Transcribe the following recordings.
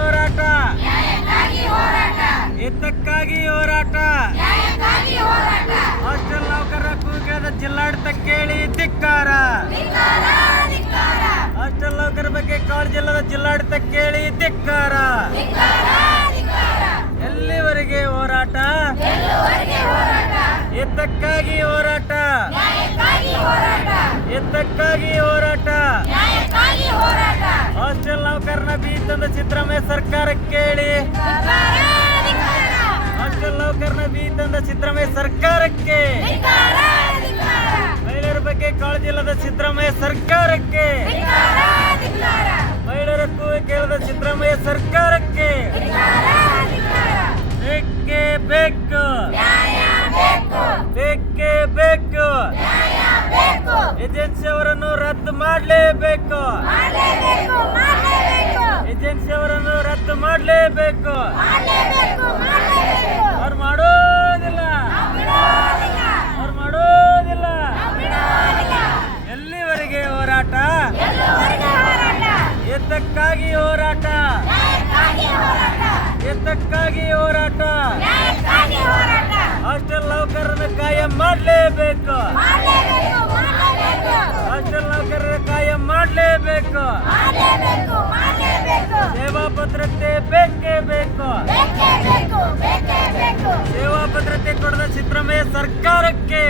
ಹೋರಾಟ. ಹಿತಕ್ಕಾಗಿ ಹೋರಾಟ. ಹಾಸ್ಟೆಲ್ ನೌಕರರ ಕೂಗದ ಜಿಲ್ಲಾಡಳಿತ ಕೇಳಿ ಧಿಕ್ಕಾರ. ಹಾಸ್ಟೆಲ್ ನೌಕರ ಬಗ್ಗೆ ಕಾಳಜಿ ಇಲ್ಲದ ಜಿಲ್ಲಾಡಳಿತ ಕೇಳಿ ಧಿಕ್ಕಾರ. ಎಲ್ಲಿವರೆಗೆ ಹೋರಾಟ? ಹಿತಕ್ಕಾಗಿ ಹೋರಾಟ. ನ್ಯಾಯಕ್ಕಾಗಿ ಹೋರಾಟ. ಹಾಸ್ಟೆಲ್ ನೌಕರನ ಬೀತಂದ ಸಿದ್ದರಾಮಯ್ಯ ಸರ್ಕಾರ ಕೇಳಿ. ಧಿಕ್ಕಾರ ಧಿಕ್ಕಾರ ಹಾಸ್ಟೆಲ್ ನೌಕರನ ಬೀತಂದ ಸಿದ್ದರಾಮಯ್ಯ ಸರ್ಕಾರಕ್ಕೆ ಮಹಿಳೆಯರ ಬಗ್ಗೆ ಕಾಳಜಿ ಇಲ್ಲದ ಸಿದ್ದರಾಮಯ್ಯ ಸರ್ಕಾರಕ್ಕೆ ಏಜೆನ್ಸಿ ಅವರನ್ನು ರದ್ದು ಮಾಡಲೇಬೇಕು. ಏಜೆನ್ಸಿ ಅವರನ್ನು ರದ್ದು ಮಾಡಲೇಬೇಕು. ಅವ್ರು ಮಾಡೋದಿಲ್ಲ. ಅವ್ರು ಮಾಡೋದಿಲ್ಲ. ಎಲ್ಲಿವರೆಗೆ ಹೋರಾಟ? ಎತ್ತಕ್ಕಾಗಿ ಹೋರಾಟ? ಎತ್ತಕ್ಕಾಗಿ ಹೋರಾಟ. ಹಾಸ್ಟೆಲ್ ನೌಕರನ್ನು ಕಾಯಂ ಮಾಡಲೇಬೇಕು. ಸೇವಾ ಭದ್ರತೆ ಬೇಕೇ ಬೇಕು. ಬೇಕೇ ಬೇಕು ಬೇಕೇ ಬೇಕು. ಸೇವಾ ಭದ್ರತೆ ಕೊಡದ ಸಿದ್ದರಾಮಯ್ಯ ಸರ್ಕಾರಕ್ಕೆ.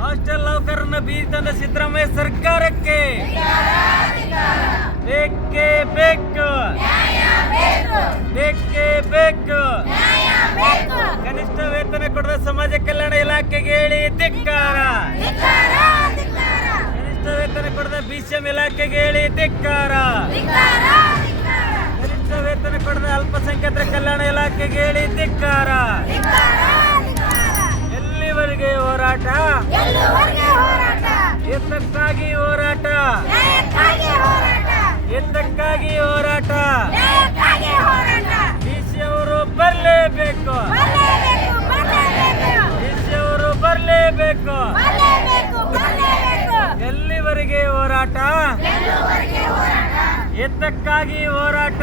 ಹಾಸ್ಟೆಲ್ ನೌಕರರನ್ನ ಬೀದಿ ತಂದ ಸಿದ್ದರಾಮಯ್ಯ ಸರ್ಕಾರಕ್ಕೆ. ಬೇಕೇ ಬೇಕು. ಬೇಕು. ಬೇಕೇ ಕನಿಷ್ಠ ವೇತನ ಕೊಡದ ಸಮಾಜ ಕಲ್ಯಾಣ ಇಲಾಖೆಗೆ ಹೇಳಿ ಧಿಕ್ಕಾರ. ವೇತನ ಸಿ ಬಿಸಿಎಂ ಇಲಾಖೆಗೆ ಹೇಳಿ ಧಿಕ್ಕಾರ. ಗರಿಷ್ಠ ವೇತನ ಪಡೆದ ಅಲ್ಪಸಂಖ್ಯಾತರ ಕಲ್ಯಾಣ ಇಲಾಖೆಗೆ ಹೇಳಿ ಧಿಕ್ಕಾರ. ಎಲ್ಲಿವರೆಗೆ ಹೋರಾಟ? ಎತ್ತಕ್ಕಾಗಿ ಹೋರಾಟ? ಎತ್ತಕ್ಕಾಗಿ ಹೋರಾಟ? ಡಿಸಿ ಅವರು ಬರಲೇಬೇಕು. ಡಿಸಿ ಅವರು ಬರಲೇಬೇಕು. ಹೋರಾಟ? ಎತ್ತಕ್ಕಾಗಿ ಹೋರಾಟ.